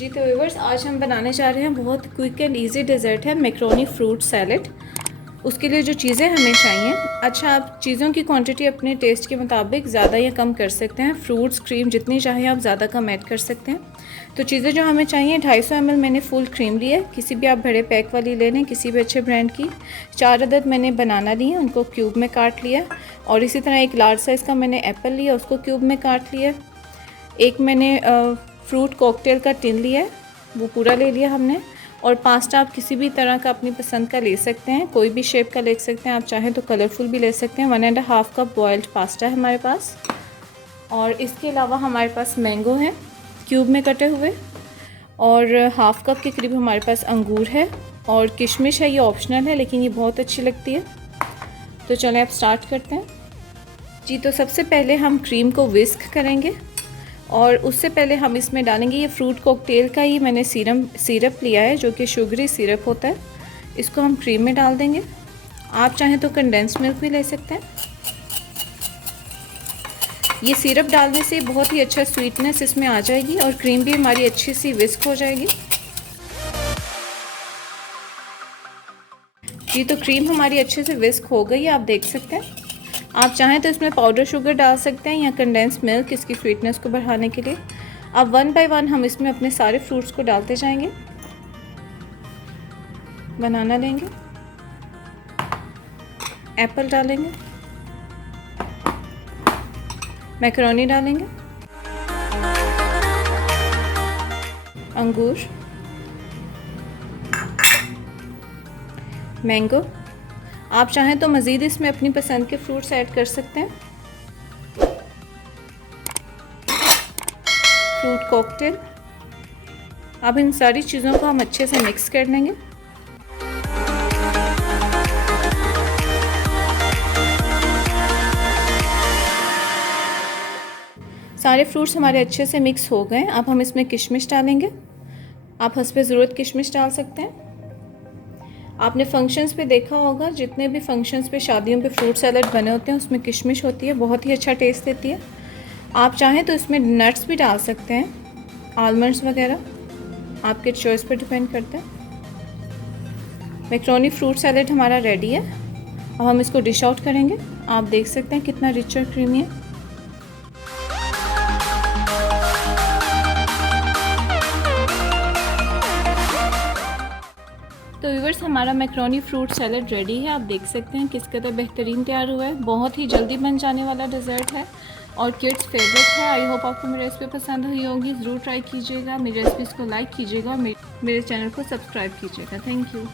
जी तो व्यूअर्स, आज हम बनाने जा रहे हैं बहुत क्विक एंड इजी डेज़र्ट है मैक्रोनी फ्रूट सैलेड। उसके लिए जो चीज़ें हमें चाहिए, अच्छा आप चीज़ों की क्वांटिटी अपने टेस्ट के मुताबिक ज़्यादा या कम कर सकते हैं। फ्रूट्स क्रीम जितनी चाहें आप ज़्यादा कम ऐड कर सकते हैं। तो चीज़ें जो हमें चाहिए, 250 ml मैंने फुल क्रीम ली है, किसी भी आप बड़े पैक वाली ले लें, किसी भी अच्छे ब्रांड की। 4 अदद मैंने बनाना लिए, उनको क्यूब में काट लिया। और इसी तरह एक लार्ज साइज़ का मैंने एप्पल लिया, उसको क्यूब में काट लिया। एक मैंने फ्रूट कॉकटेल का टिन लिया है, वो पूरा ले लिया हमने। और पास्ता आप किसी भी तरह का अपनी पसंद का ले सकते हैं, कोई भी शेप का ले सकते हैं, आप चाहें तो कलरफुल भी ले सकते हैं। 1.5 कप बॉयल्ड पास्ता है हमारे पास। और इसके अलावा हमारे पास मैंगो हैं क्यूब में कटे हुए, और 1/2 कप के करीब हमारे पास अंगूर है। और किशमिश है, ये ऑप्शनल है लेकिन ये बहुत अच्छी लगती है। तो चलें अब स्टार्ट करते हैं जी। तो सबसे पहले हम क्रीम को विस्क करेंगे, और उससे पहले हम इसमें डालेंगे ये फ्रूट कॉकटेल का ही मैंने सिरप लिया है, जो कि शुगरी सिरप होता है। इसको हम क्रीम में डाल देंगे। आप चाहें तो कंडेंस्ड मिल्क भी ले सकते हैं। ये सिरप डालने से बहुत ही अच्छा स्वीटनेस इसमें आ जाएगी, और क्रीम भी हमारी अच्छी सी विस्क हो जाएगी जी। तो क्रीम हमारी अच्छे से विस्क हो गई है, आप देख सकते हैं। आप चाहें तो इसमें पाउडर शुगर डाल सकते हैं या कंडेंस्ड मिल्क, इसकी स्वीटनेस को बढ़ाने के लिए। अब 1 बाय 1 हम इसमें अपने सारे फ्रूट्स को डालते जाएंगे। बनाना लेंगे, एप्पल डालेंगे, मैकरोनी डालेंगे, अंगूर, मैंगो। आप चाहें तो मज़ीद इसमें अपनी पसंद के फ्रूट्स ऐड कर सकते हैं। Fruit cocktail. अब इन सारी चीज़ों को हम अच्छे से मिक्स कर लेंगे। सारे फ्रूट्स हमारे अच्छे से मिक्स हो गए। अब हम इसमें किशमिश डालेंगे। आप हस्बे ज़रूरत किशमिश डाल सकते हैं। आपने फंक्शंस पे देखा होगा, जितने भी फंक्शंस पे शादियों पे फ्रूट सैलड बने होते हैं उसमें किशमिश होती है, बहुत ही अच्छा टेस्ट देती है। आप चाहें तो इसमें नट्स भी डाल सकते हैं, आलमंड्स वगैरह, आपके चॉइस पर डिपेंड करता है। मैक्रोनी फ्रूट सैलड हमारा रेडी है। अब हम इसको डिश आउट करेंगे। आप देख सकते हैं कितना रिच और क्रीमी है। तो व्यूअर्स, हमारा मैक्रोनी फ्रूट सैलड रेडी है। आप देख सकते हैं किस कदर बेहतरीन तैयार हुआ है। बहुत ही जल्दी बन जाने वाला डेज़र्ट है और किड्स फेवरेट है। आई होप आपको मेरी रेसिपी पसंद हुई होगी। ज़रूर ट्राई कीजिएगा, मेरी रेसिपीज़ को लाइक कीजिएगा और मेरे चैनल को सब्सक्राइब कीजिएगा। Thank you.